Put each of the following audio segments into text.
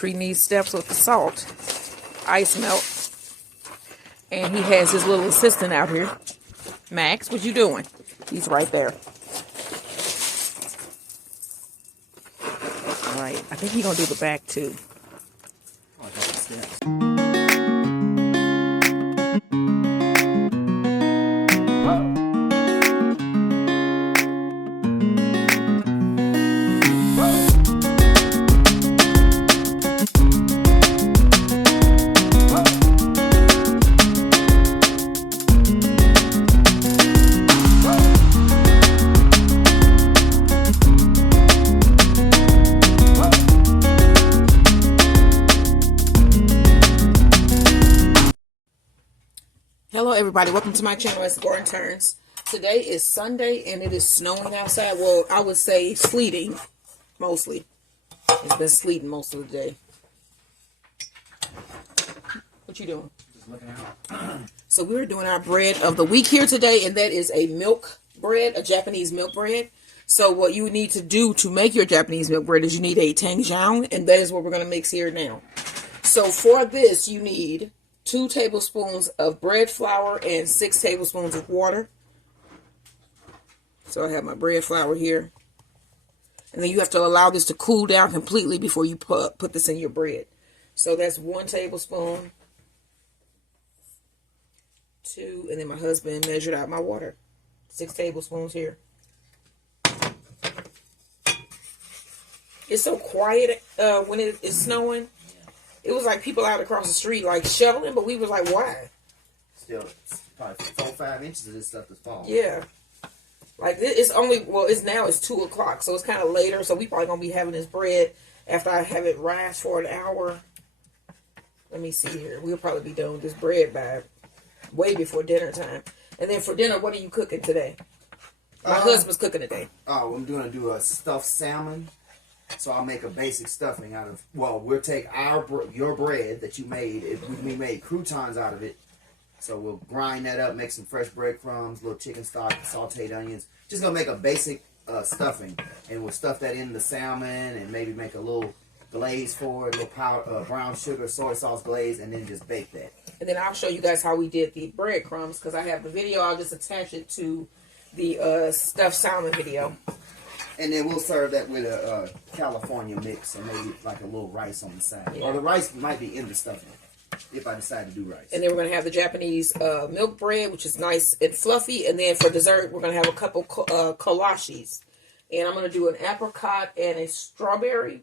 treating these steps with the salt, ice melt. And he has his little assistant out here. Max, what you doing? He's right there. All right, I think he's gonna do the back too. Hello everybody, welcome to my channel. It's Gordon Turns. Today is Sunday and it is snowing outside. Well, I would say sleeting mostly. It's been sleeting most of the day. What you doing? Just looking out. So we're doing our bread of the week here today, and that is a milk bread, a Japanese milk bread. So what you need to do to make your Japanese milk bread is you need a Tangzhong, and that is what we're going to mix here now. So for this you need 2 tablespoons of bread flour and 6 tablespoons of water. So I have my bread flour here. And then you have to allow this to cool down completely before you put this in your bread. So that's 1 tablespoon, 2, and then my husband measured out my water. 6 tablespoons here. It's so quiet when it is snowing. It was like people out across the street like shoveling, but we was like, why? Still, it's probably 4 or 5 inches of this stuff that's falling. Yeah. Like, it's only, well, it's 2 o'clock, so it's kind of later, so we probably going to be having this bread after I have it rise for an hour. Let me see here. We'll probably be done with this bread by way before dinner time. And then for dinner, what are you cooking today? My husband's cooking today. Oh, I'm going to do a stuffed salmon. So I'll make a basic stuffing out of, well, we'll take your bread that you made. We made croutons out of it. So we'll grind that up, make some fresh breadcrumbs, little chicken stock, sauteed onions. Just going to make a basic stuffing. And we'll stuff that in the salmon and maybe make a little glaze for it, a little powder, brown sugar, soy sauce glaze, and then just bake that. And then I'll show you guys how we did the breadcrumbs because I have the video. I'll just attach it to the stuffed salmon video. And then we'll serve that with a California mix and maybe like a little rice on the side. Yeah. Or the rice might be in the stuffing if I decide to do rice. And then we're going to have the Japanese milk bread, which is nice and fluffy. And then for dessert, we're going to have a couple kolaches. And I'm going to do an apricot and a strawberry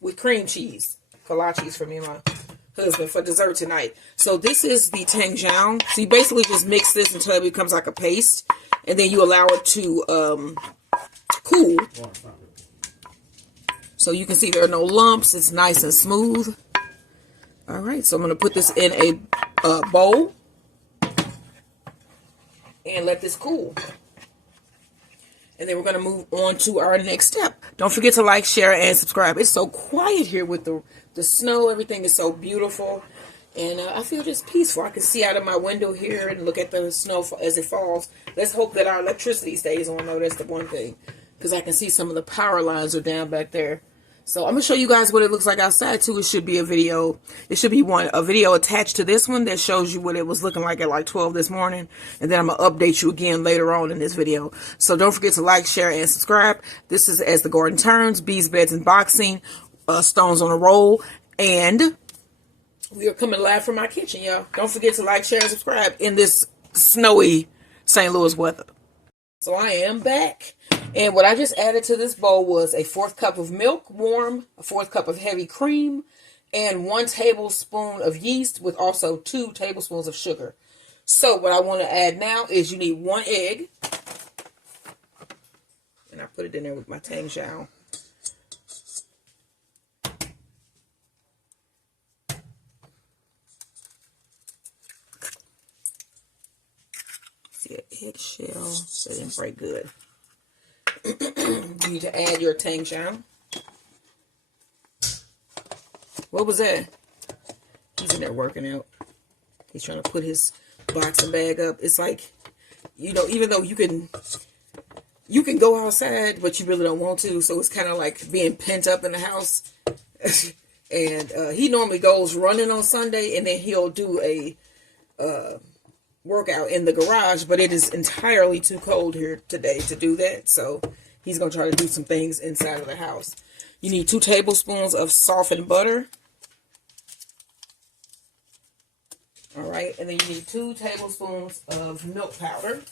with cream cheese. Kolaches for me and my husband for dessert tonight. So this is the Tangzhong. So you basically just mix this until it becomes like a paste. And then you allow it to cool. So you can see there are no lumps. It's nice and smooth. All right, so I'm going to put this in a bowl and let this cool. And then we're going to move on to our next step. Don't forget to like, share, and subscribe. It's so quiet here with the snow. Everything is so beautiful. And I feel just peaceful. I can see out of my window here and look at the snow as it falls. Let's hope that our electricity stays on, though. That's the one thing. Because I can see some of the power lines are down back there. So I'm going to show you guys what it looks like outside, too. It should be a video. It should be a video attached to this one that shows you what it was looking like at like 12 this morning. And then I'm going to update you again later on in this video. So don't forget to like, share, and subscribe. This is As the Gordon Turns, Bees, Beds, and Boxing, Stones on a Roll. And we are coming live from my kitchen, y'all. Don't forget to like, share, and subscribe in this snowy St. Louis weather. So I am back. And what I just added to this bowl was a 1/4 cup of milk, warm, a 1/4 cup of heavy cream, and 1 tablespoon of yeast with also 2 tablespoons of sugar. So what I want to add now is you need 1 egg. And I put it in there with my Tangzhong. See an eggshell. That didn't break good. You need to add your Tangzhong. What was that? He's in there working out. He's trying to put his boxing bag up. It's like, you know, even though you can go outside, but you really don't want to. So it's kind of like being pent up in the house. And he normally goes running on Sunday, and then he'll do a workout in the garage, but it is entirely too cold here today to do that, so he's going to try to do some things inside of the house. You need 2 tablespoons of softened butter. All right, and then you need 2 tablespoons of milk powder.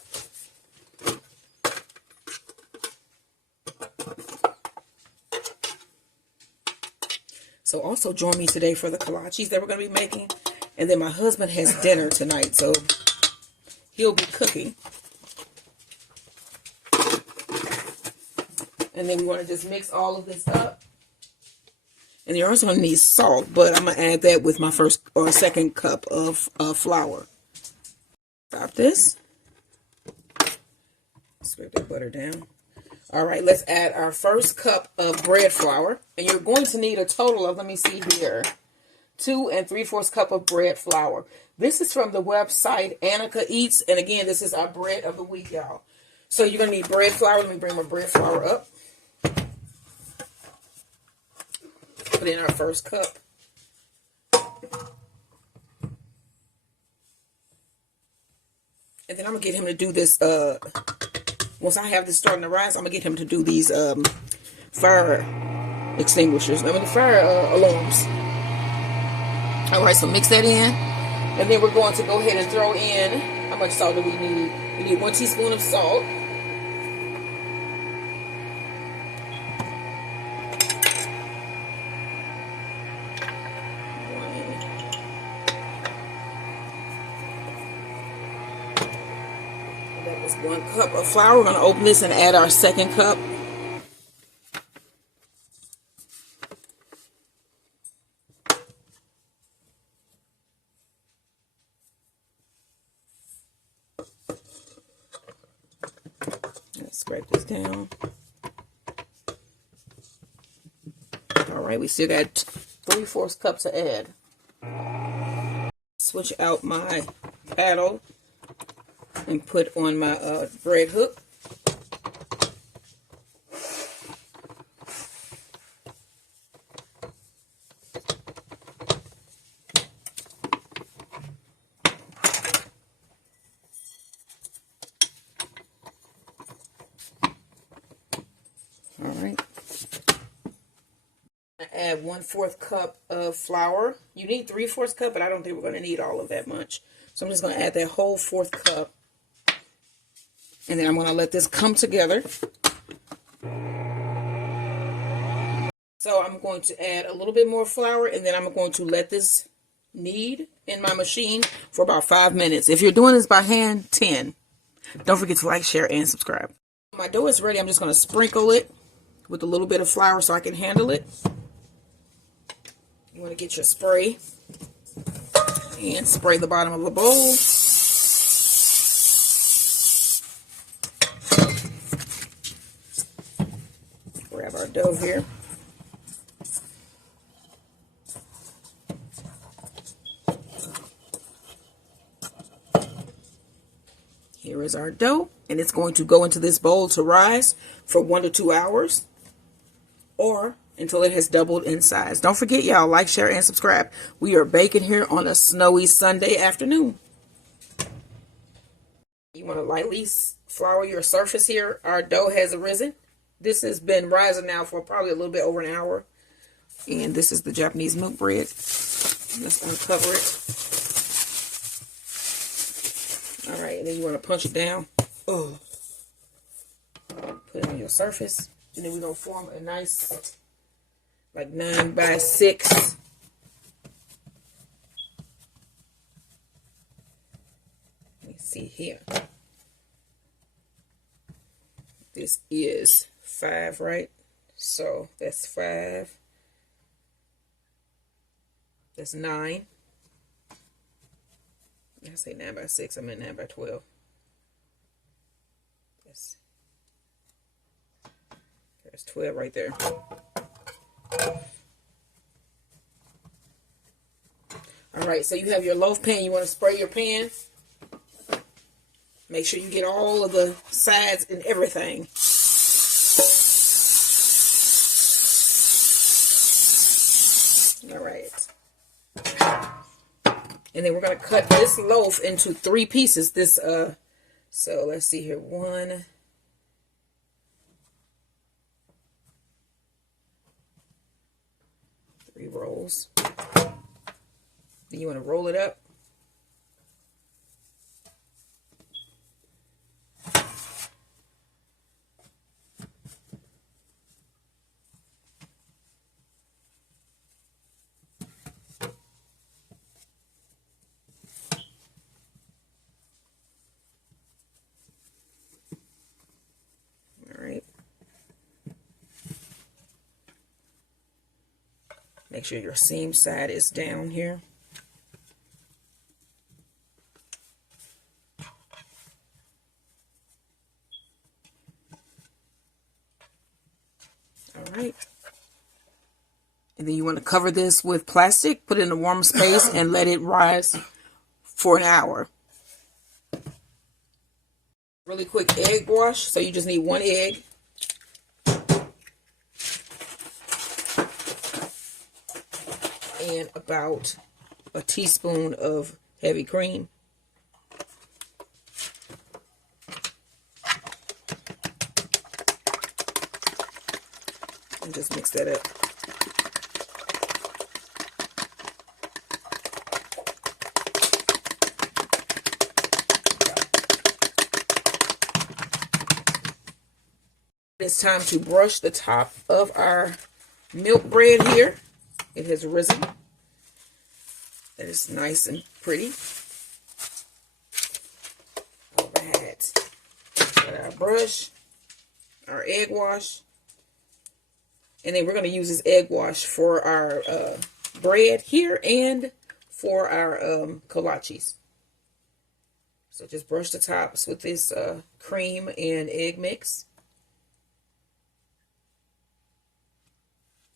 So also join me today for the kolaches that we're going to be making. And then my husband has dinner tonight, so he'll be cooking. And then we want to just mix all of this up. And you're also going to need salt, but I'm going to add that with my first or second cup of flour. Stop this. Scrape that butter down. All right, let's add our first cup of bread flour. And you're going to need a total of, let me see here, 2 3/4 cup of bread flour. This is from the website Annika Eats. And again, this is our bread of the week, y'all. So you're going to need bread flour. Let me bring my bread flour up. Put in our first cup. And then I'm going to get him to do this, once I have this starting to rise, I'm going to get him to do these fire extinguishers. I mean, the fire alarms. All right, so mix that in. And then we're going to go ahead and throw in, how much salt do we need? We need 1 teaspoon of salt. That was 1 cup of flour. We're going to open this and add our second cup. Let's scrape this down. All right, we still got 3/4 cup to add. Switch out my paddle and put on my bread hook. All right. Add 1/4 cup of flour. You need 3/4 cup, but I don't think we're going to need all of that much. So I'm just going to add that whole 1/4 cup. And then I'm going to let this come together. So I'm going to add a little bit more flour, and then I'm going to let this knead in my machine for about 5 minutes. If you're doing this by hand, 10. Don't forget to like, share, and subscribe. My dough is ready. I'm just going to sprinkle it with a little bit of flour so I can handle it. You want to get your spray and spray the bottom of the bowl. Grab our dough here. Here is our dough, and it's going to go into this bowl to rise for 1 to 2 hours or until it has doubled in size. Don't forget, y'all, like, share, and subscribe. We are baking here on a snowy Sunday afternoon. You want to lightly flour your surface here. Our dough has arisen. This has been rising now for probably a little bit over an hour. And this is the Japanese milk bread. Let's uncover it. All right, and then you want to punch it down. Oh. Put it on your surface. And then we're going to form a nice, like 9 by 6. Let me see here. This is 5, right? So that's 5. That's 9. I say 9 by 6. I meant 9 by 12. There's 12 right there. All right, so you have your loaf pan. You want to spray your pan. Make sure you get all of the sides and everything. All And then we're going to cut this loaf into 3 pieces. So let's see here. 1, 3 rolls. Then you want to roll it up. Make sure your seam side is down here. All right. And then you want to cover this with plastic, put it in a warm space, and let it rise for an hour. Really quick egg wash. So you just need 1 egg. And about a teaspoon of heavy cream. And just mix that up. It's time to brush the top of our milk bread here. It has risen. That is nice and pretty. All right. Got our brush, our egg wash. And then we're going to use this egg wash for our bread here and for our kolaches. So just brush the tops with this cream and egg mix.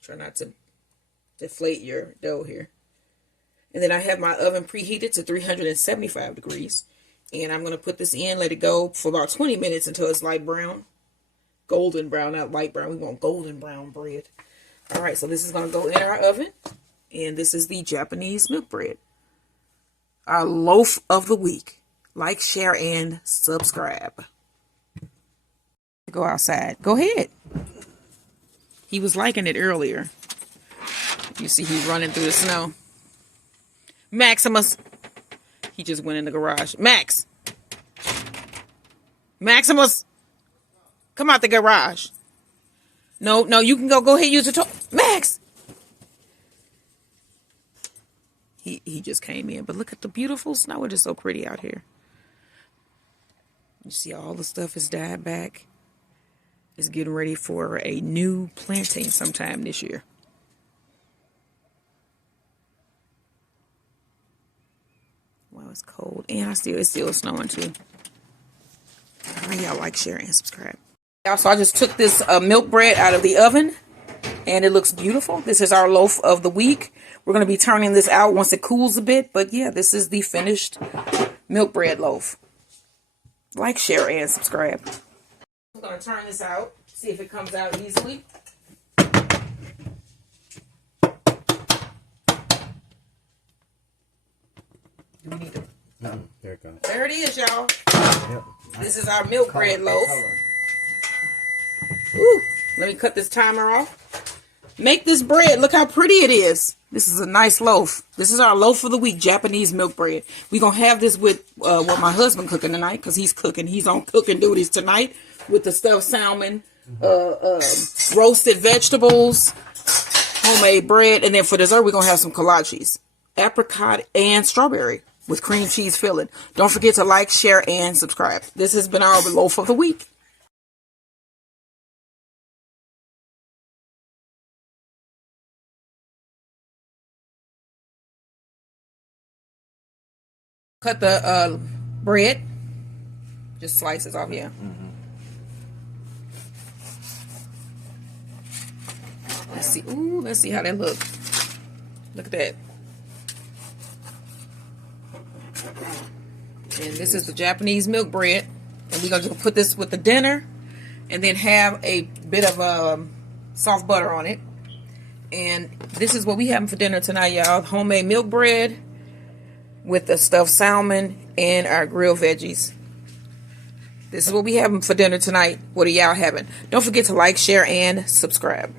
Try not to deflate your dough here. And then I have my oven preheated to 375 degrees. And I'm going to put this in, let it go for about 20 minutes until it's light brown. Golden brown, not light brown. We want golden brown bread. All right, so this is going to go in our oven. And this is the Japanese milk bread. Our loaf of the week. Like, share, and subscribe. Go outside. Go ahead. He was liking it earlier. You see he's running through the snow. Maximus. He just went in the garage. Max. Maximus. Come out the garage. No, you can go ahead, use the toilet. Max. He just came in. But look at the beautiful snow. It is so pretty out here. You see all the stuff is died back. It's getting ready for a new planting sometime this year. Wow, it's cold. And it's still snowing too. All right, y'all, like, share, and subscribe. So I just took this milk bread out of the oven. And it looks beautiful. This is our loaf of the week. We're going to be turning this out once it cools a bit. But yeah, this is the finished milk bread loaf. Like, share, and subscribe. I'm going to turn this out. See if it comes out easily. Do we need to? No, there it goes. There it is, y'all. Yep. This is our milk bread loaf. Ooh, let me cut this timer off. Make this bread. Look how pretty it is. This is a nice loaf. This is our loaf of the week, Japanese milk bread. We're going to have this with what my husband cooking tonight, because he's cooking. He's on cooking duties tonight with the stuffed salmon, roasted vegetables, homemade bread. And then for dessert, we're going to have some kolaches, apricot and strawberry with cream cheese filling. Don't forget to like, share, and subscribe. This has been our loaf of the week. Cut the bread, just slices off here. Let's see. Ooh, let's see how that look. Look at that. And this is the Japanese milk bread, and we're gonna put this with the dinner, and then have a bit of soft butter on it. And this is what we having for dinner tonight, y'all. Homemade milk bread. with the stuffed salmon and our grilled veggies. This is what we having for dinner tonight. What are y'all having? Don't forget to like, share, and subscribe.